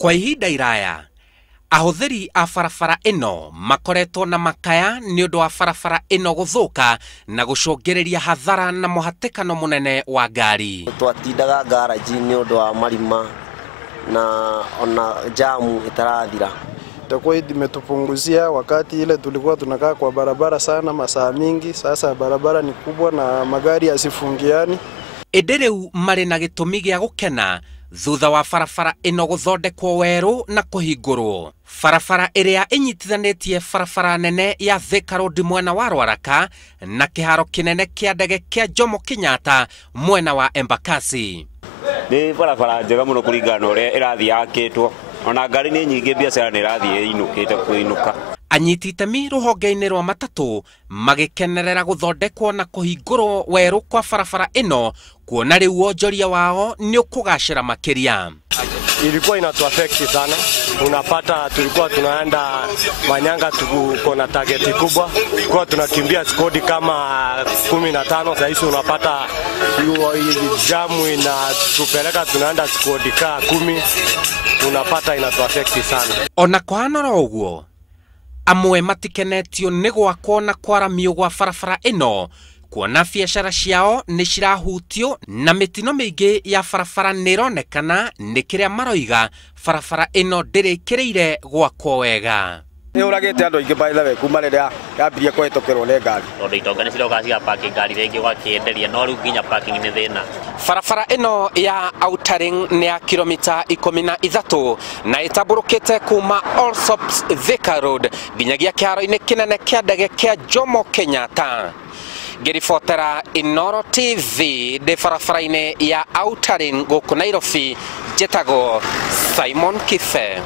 Kwa ihinda iraya ahuthiri a barabara ino makoretwo na makaya ni undu wa barabara ino guthuka na gucungereria hathara na muhatikano munene wa ngari. Twatindaga garage ni undu wa marima na ona jamu itarathira. Itakuwa imetupunguzia wakati ile tulikuwa tunakaa kwa barabara sana masaa mingi. Sasa barabara ni kubwa na magari yasifungiani. Edereu mari na gitumi gia gukena thutha wa barabara ino guthondekwo weru na kuhingurwo. Barabara iria inyitithanetie barabara nene ya Thika Road mwena wa Rwaraka na kiharo kinene kia ndege kia Jomo Kenyatta mwena wa Embakasi. Ni barabara njega muno kuringana uria irathi yakitwo, ona ngari ni nyingi, biacara ni irathi inukite kuinuka. Anyiti itemi ruhonge-ini rwa matatu magikenerera guthondekwo na kuhingurwo weru kwa barabara ino, kuona riu wonjoria wao ni ukugacira makiria. Ilikuwa inatuaffect sana. Unapata tulikuwa tunaenda Manyanga, tuko na target kubwa, kwa tunakimbia skodi kama 15. Sasa hivi unapata jamu inatupeleka tunaenda skodi ka 10, unapata inatuaffect sana. Ona kwanora uguo amwe matikenetio ni gwakwo na kwaramio gwa barabara ino, kuona biacara ciao ni cirahutio na mitino mingi ya barabara nironekana ni kiria maroiga barabara ino ndirikireire gwakwo wega. Ni uragite andu ingi by the way kuma riria yambirie kuhitukiruo ni ngari. Tondu itonga ni ciroka cia parking ngari ringi wakienderia no riu nginya parking ni thina. Barabara ino ya Outer Ring ni ya kilomita 13 na itaburukite kuma Allsops Thika Road nginyagia kiharo-ini kinene kia ndege kia Jomo Kenyatta. Ngiribotera Inooro TV de barabara-ini ya Outer Ring guku Nairobi, njitagwo Simon Kibe.